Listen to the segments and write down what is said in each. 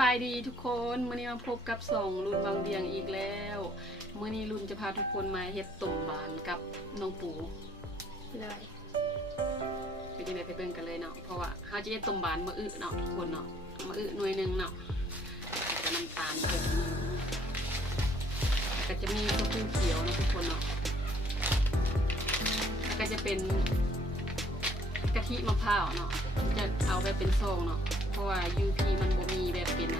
บายดีทุกคนมื้อนี้มาพบกับรุ่นบางเบียงอีกแล้วมื้อนี้รุ่นจะพาทุกคนมาเฮ็ดต้มบานกับน้องปูเลยเป็นยังไงไปเบิ่งกันเลยเนาะเพราะว่าเฮาจะเฮ็ดต้มบานมื้ออึเนาะทุกคนเนาะมื้ออึหน่วยนึงเนาะกับน้ำตาลเพิ่มนึงก็จะมีข้าวปุ้นเขียวนะทุกคนเนาะแล้วก็จะเป็นกะทิมะพร้าวเนาะจะเอาไปเป็นซองเนาะเพราะว่า UP มันบ่มีแบบเป็น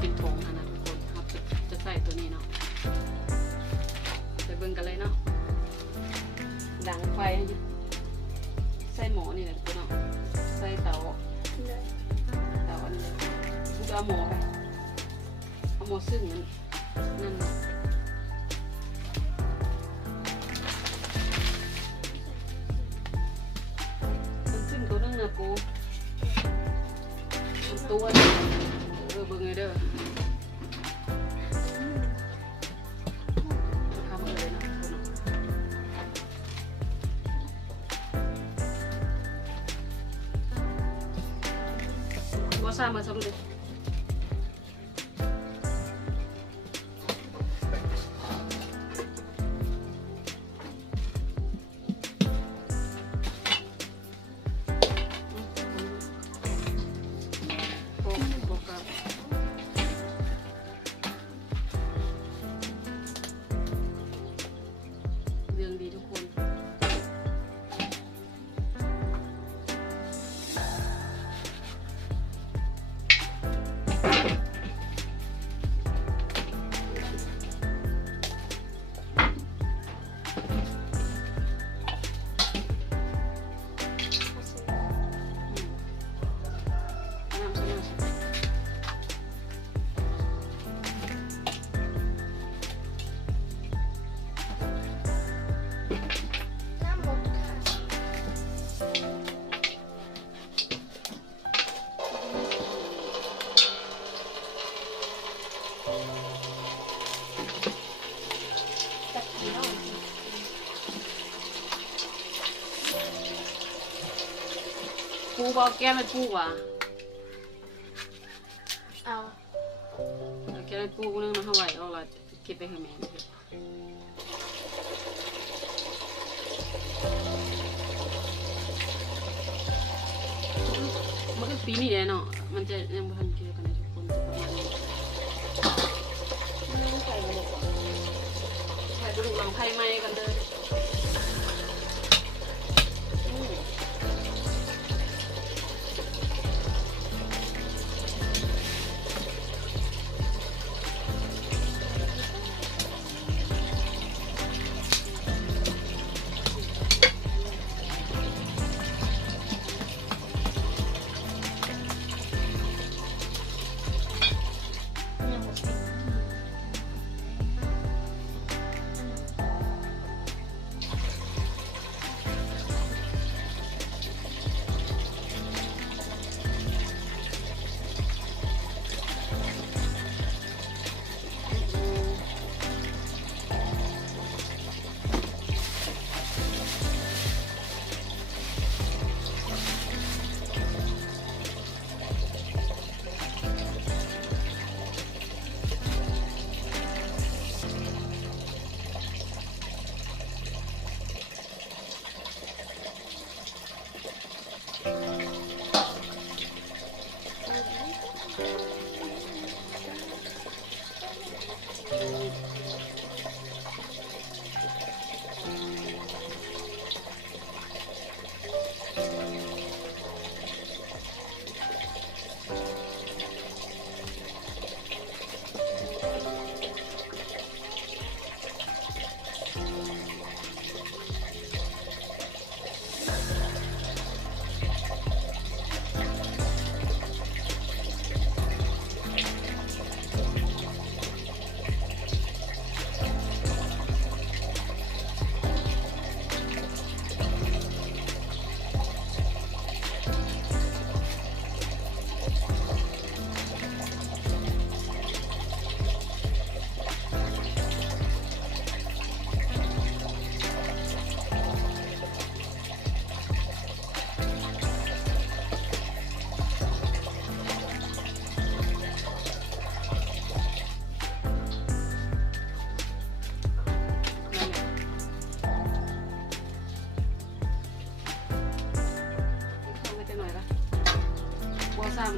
เป็นผงนะทุกคนครับจะใส่ตัวนี้เนาะไปเบิ่งกันเลยเนาะดังไฟใส่หม้อนี่แหละทุกคนเนาะใส่เตาอันนี้จะเอาหม้อไปเอาหม้อซึ่งนั่นเนาะซึ่งตัวนึงนะปูตัวเบิ่งเลยเด้อทำเลยนะว่าซ้ำมาสักเลยเรื่องดีทุกคนปูบอกแก้ไม่ปูว่ะเอาแก้ไม่ปูนึงนะเท่าไหร่เอาละเก็บไปให้แม่มันก็ปีนี้แหละเนาะมันจะยังไม่ทันเกี่ยวกันเลยทุกคนประมาณนี้ใส่กระดูกหลังไผ่ไหม้กันเลย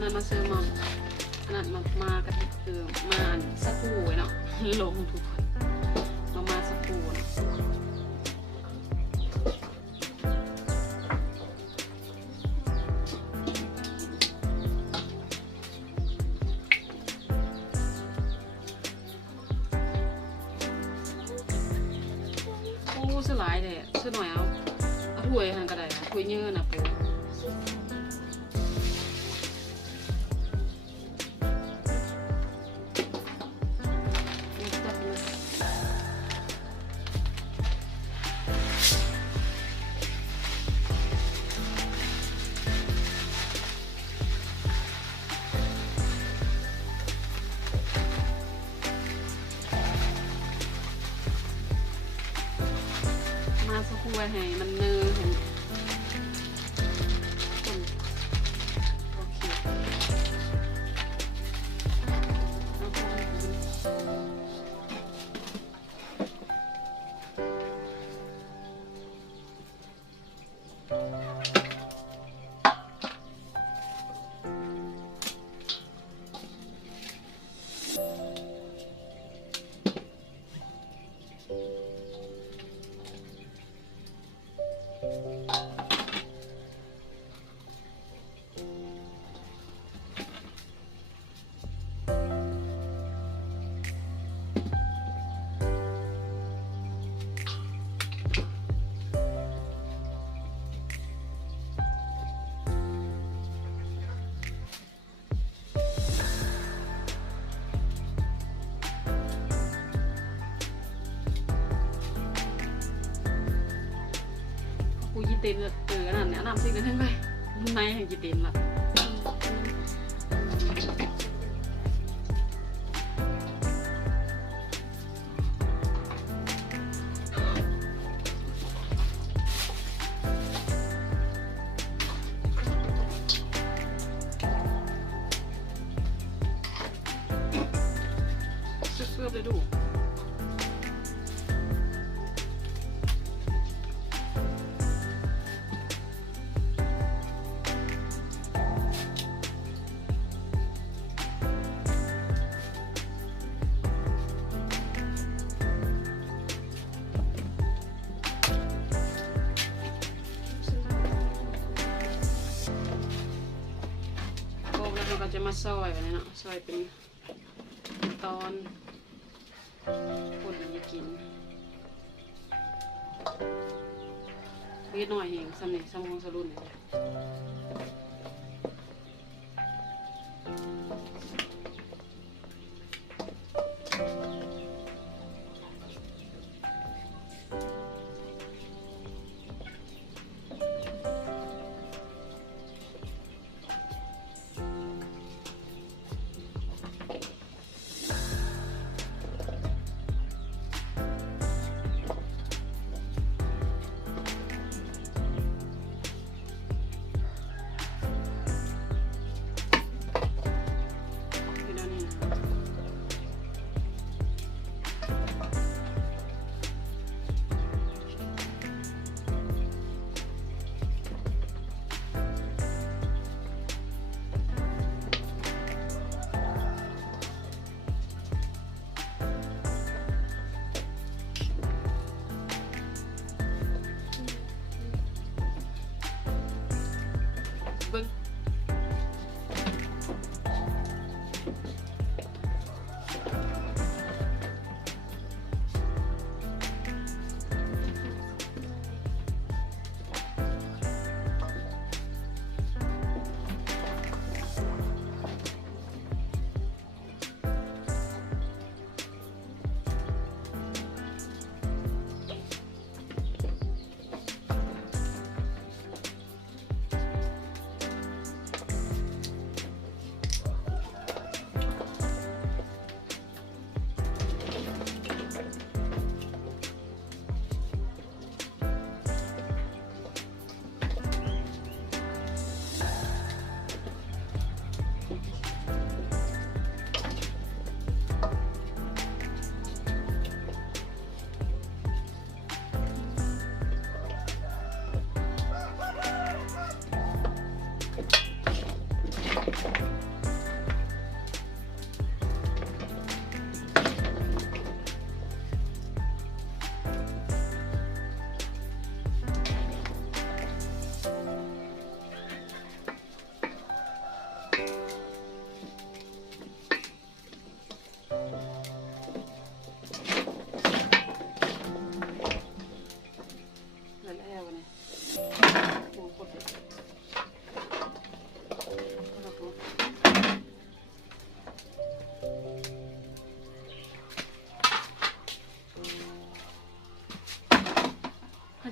นั้นมาเซิร์ฟมาอันนั้นมากันมาสักครู่ไว้เนาะลงทุกคนมาสักครู่เนาะโอ้สลายเลยเสื้อหน่อยเอาถ้วยหันก็ได้ถ้วยเยอะนะปูมาสักครู่ให้มันเนยให้โอเคกูยีเต็นนั่นเนี่ยน้ำซิกนั่นไปในแห่งยีเต็นละเสื้อไปดูเราจะมาซอยกันเลยเนาะซอยเป็นตอนคนกินเล็กน้อยเองสำเร็จสมองสรุนเนี่ย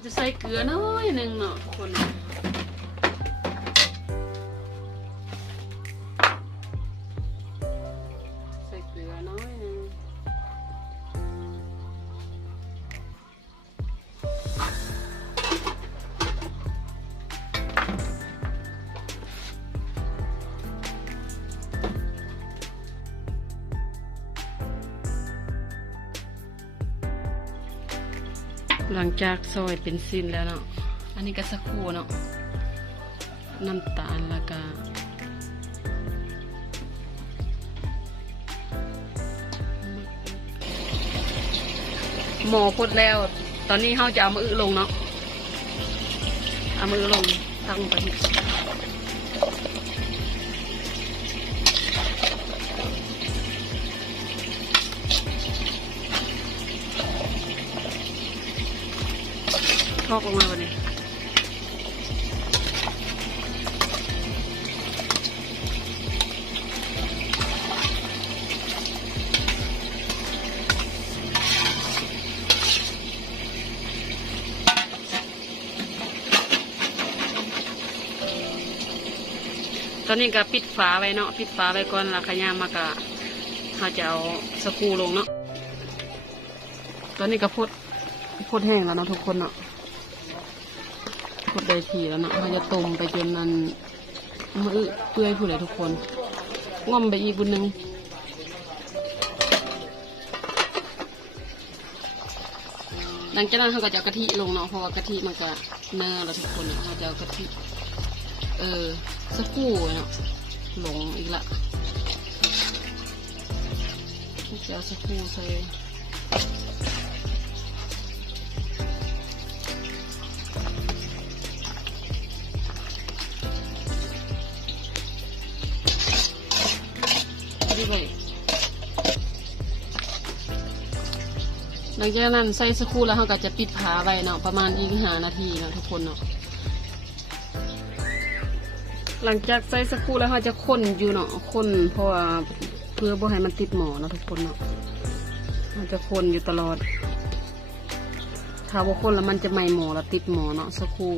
จะใส่เกลือน้อยหนึ่งเนาะทุกคนใส่เกลือน้อยหนึ่งหลังจากซอยเป็นสิ้นแล้วเนาะอันนี้ก็สักครู่เนาะน้ำตาลแล้วก็หมอพดแล้วตอนนี้เขาจะเอามือลงเนาะเอามือลงตั้งไปที่ทอกลงมาวันนี้ตอนนี้ก็ปิดฝาไว้เนาะปิดฝาไว้ก่อนแล้วขยามากะเขาจะเอาสกรูลงเนาะตอนนี้ก็พดแห้งแล้วเนาะทุกคนเนาะพดได้ทีแล้วเนาะเขาจะต้มไปจนนั้นมือเปื่อยผู้ใดทุกคนง่อมไปอีกบุญหนึ่งหลังจากนั้นเขาก็จะเอากะทิลงเนาะเพราะว่ากะทิมันก็เนื้อแล้วทุกคนเนาะเขาจะเอากะทิสักกู้เนาะหลงอีกละจะเอาสักกู้ใส่ดีไปหลังจากนั้นใส่สักกู้แล้วเขาก็จะปิดฝาไว้เนาะประมาณอีก5 นาทีเนาะทุกคนเนาะหลังจากใส่สักครู่แล้วเขาจะคนอยู่เนาะคนเพราะว่าเพื่อบ่ให้มันติดหมอเนาะทุกคนเนาะมันจะคนอยู่ตลอดถ้าว่าคนแล้วมันจะไหม้หมอแล้วติดหมอเนาะสักครู่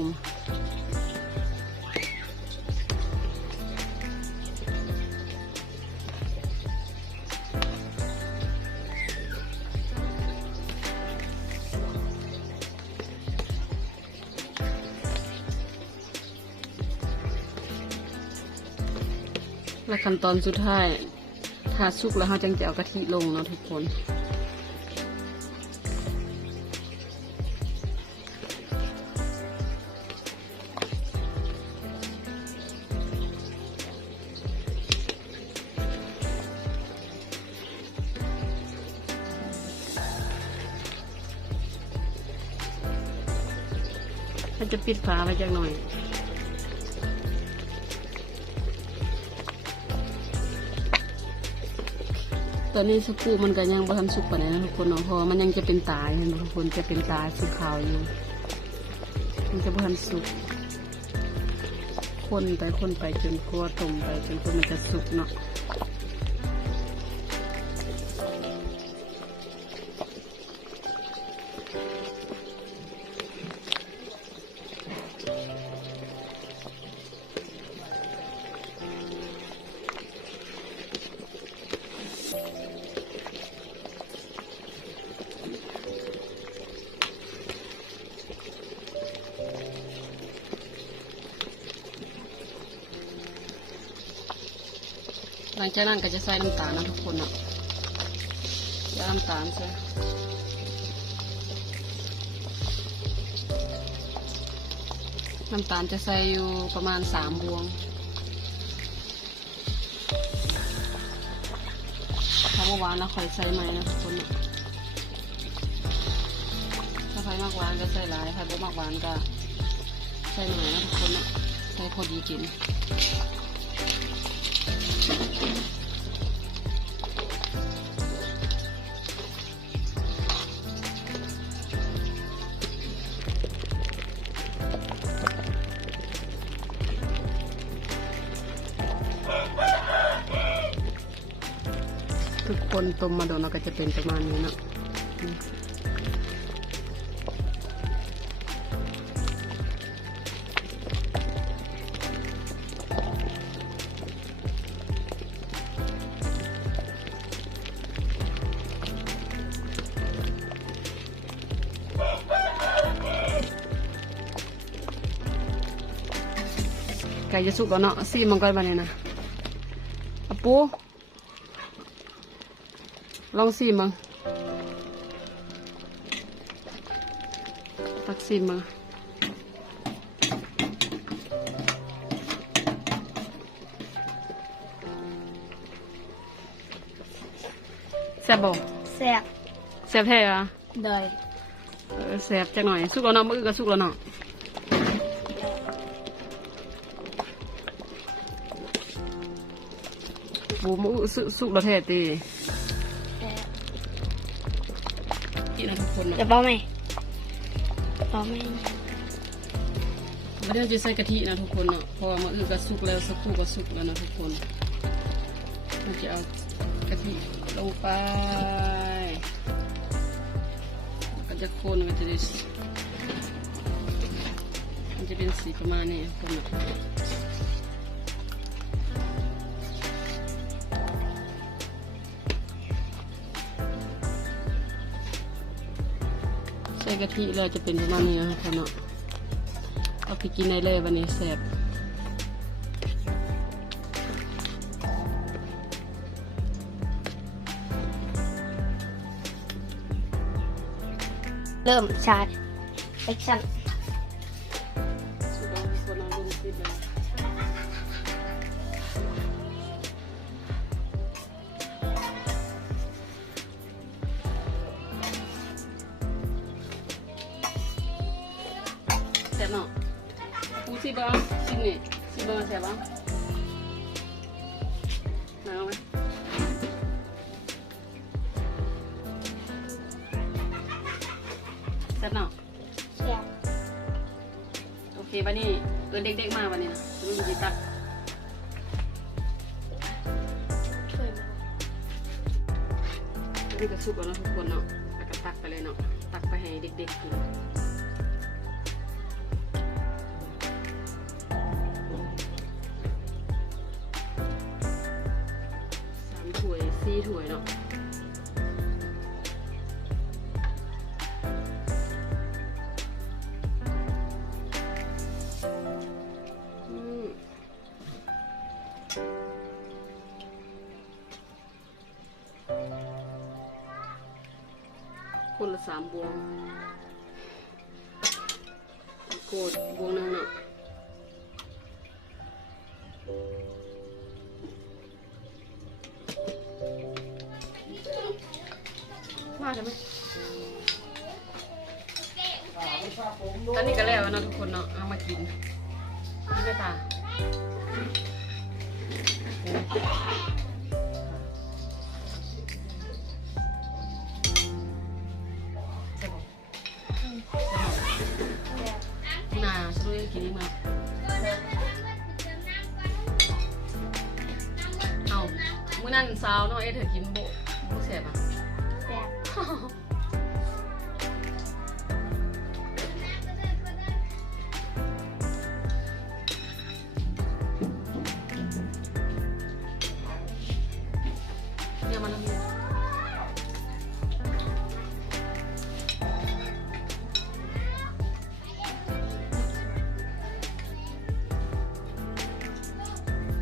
และขั้นตอนสุดท้ายถ้าสุกแล้วเราจึงจะเอากะทิลงเนาะทุกคนเราจะปิดฝาไว้จักหน่อยตอนนี้สักครู่มันก็ยังบ่ทันสุกปานใดนะทุกคนเนาะเพราะมันยังจะเป็นตาเห็นไหมทุกคนจะเป็นตาสีขาวอยู่มันจะบ่ทันสุกคนไปจนกลัวต้มไปจนกว่ามันจะสุกเนาะหลังจากนั้นก็จะใส่น้ำตาลนะทุกคนเนาะจะน้ำตาลใส่น้ำตาลจะใส่อยู่ประมาณ3 บวงถ้าหวานแล้วค่อยใส่ใหม่นะทุกคนเนาะถ้าใครมากหวานก็ใส่หลายใครไม่มากหวานก็ใส่หน่อยนะทุกคนเนาะใส่พอดีกินทุกคนต้มมาโดนเราก็จะเป็นประมาณนี้เนาะ ไก่จะสุกแล้วเนาะซีมังกรบานนี้นะอะปูลองซีมังตักซีมังแซ่บบ่ แซ่บ แซ่บแท้อะ โดย แซ่บจังหน่อยสุกแล้วเนาะมื้อก็สุกแล้วเนาะปูมื้อสุกแล้วแท้ติ แซ่บ กินนะทุกคนเนาะ จะบอกไหมบอกไหม เดี๋ยวจะใส่กะทินะทุกคนเนาะเพราะว่ามื้อก็สุกแล้วสักครู่ก็สุกแล้วนะทุกคนเราจะเอากะทิลงไปก็จะคนมันจะได้มันจะเป็นสีประมาณนี้ทุกคนเนาะใส่กะทิแล้วจะเป็นประมาณนี้นะทุกคนเนาะเอาไปกินได้เลยวันนี้แซ่บ เริ่มชาร์จแอคชั่นแซ่บเนาะปูซีบ้างซิมนี่ซีบ้างแซ่บบ้างเอาไหมแซ่บเนาะ แซ่บ โอเควันนี้เด็กๆมาวันนี้นะจะมีตัก ช่วยมา นี่ก็สุกแล้วเนาะทุกคนเนาะแล้วก็ตักไปเลยเนาะตักไปให้เด็กๆกิน3 ถ้วย 4 ถ้วยเนาะคนละ3 บวงโกดบวงนึงเนาะมาได้ไหมตอนนี้ก็แล้วเนาะทุกคนเนาะเอามากินนี่ก็ตาใช่ปะน่าช่วยกินนี่มาเอามื้อนั้นสาวเนาะเธอกินโบแซ่บอ่ะ แซ่บ เนี่ยมันมี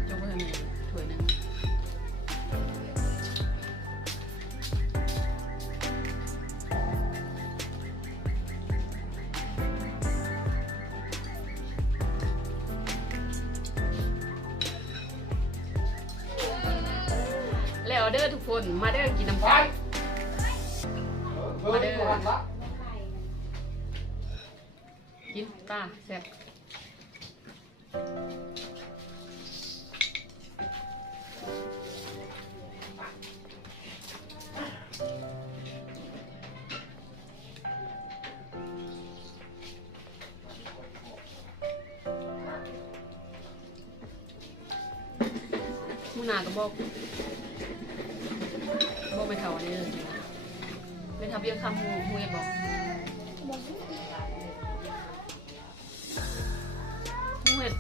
จงไว้ให้มีถ้วยหนึงแล้วเด้อทุกคนมาเด้อกินน้ำกันมาเด้อกินตาแซ่บมื้อหน้าก็บอกไม่เท่าอันนี้เลยไม่ทำเบี้ยคำหูเอ็บอกหูเอ็ด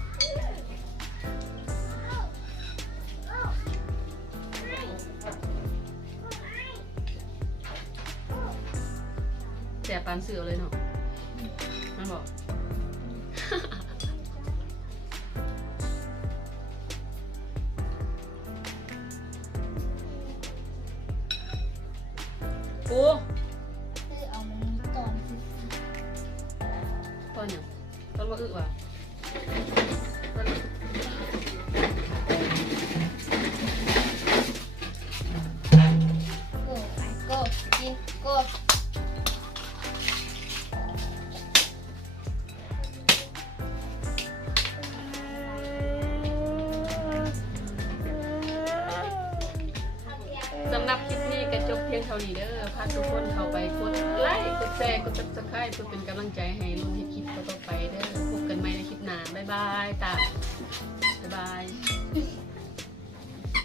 แจกปานเสือเลยเนาะมันบอก ตอนอย่างตอนว่าอึว่ะตอน โอ้ไปโก้กินโก้ สำหรับคลิปนี้ก็จบเพียงเท่านี้เด้อพาทุกคนเข้าไปกดไลค์กดแชร์กด Subscribe เพื่อเป็นกำลังใจให้ลุงเฮ็ดคลิปต่อๆไปเด้อพบกันใหม่ในคลิปหน้าบ๊ายบายตา